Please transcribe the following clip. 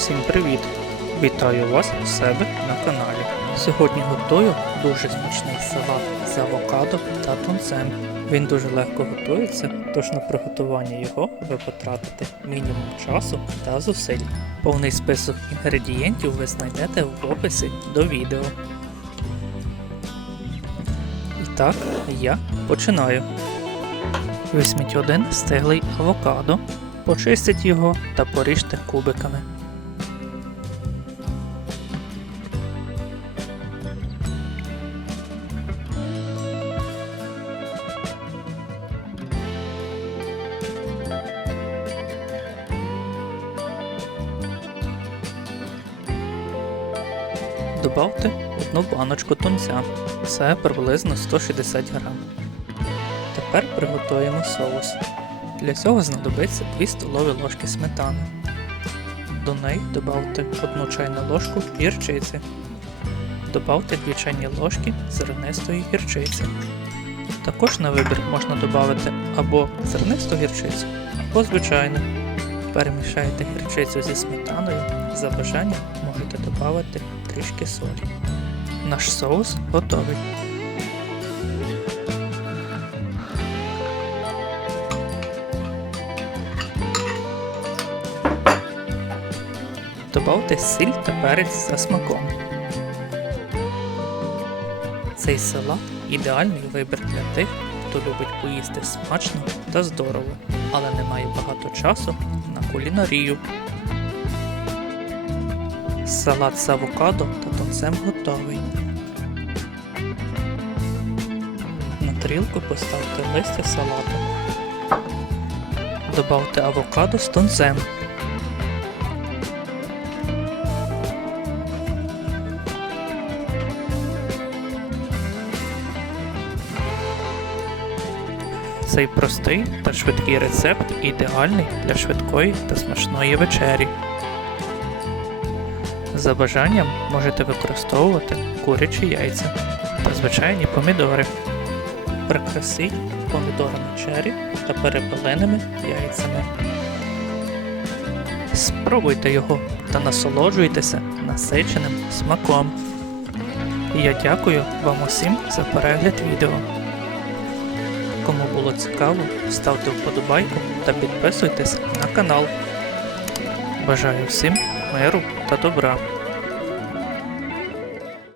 Всім привіт! Вітаю вас у себе на каналі. Сьогодні готую дуже смачний салат з авокадо та тунцем. Він дуже легко готується, тож на приготування його ви потратите мінімум часу та зусиль. Повний список інгредієнтів ви знайдете в описі до відео. І так, я починаю. Візьміть один стиглий авокадо, почистіть його та поріжте кубиками. Добавте одну баночку тунця, це приблизно 160 грам. Тепер приготуємо соус. Для цього знадобиться 2 столові ложки сметани. До неї додавте 1 чайну ложку гірчиці. Добавте 2 чайні ложки зернистої гірчиці. Також на вибір можна додати або зернисту гірчицю, або звичайну. Перемішайте гірчицю зі сметаною, за бажанням можете додати трішки солі. Наш соус готовий. Добавте сіль та перець за смаком. Цей салат ідеальний вибір для тих, хто любить поїсти смачно та здорово, але не має багато часу на кулінарію. Салат з авокадо та тунцем готовий. На тарілку поставте листя салату. Добавте авокадо з тунцем. Цей простий та швидкий рецепт ідеальний для швидкої та смачної вечері. За бажанням можете використовувати курячі яйця та звичайні помідори. Прикрасіть помідорами чері та перепеленими яйцями. Спробуйте його та насолоджуйтеся насиченим смаком. Я дякую вам усім за перегляд відео. Кому було цікаво, ставте вподобайку та підписуйтесь на канал. Бажаю всім миру та добра.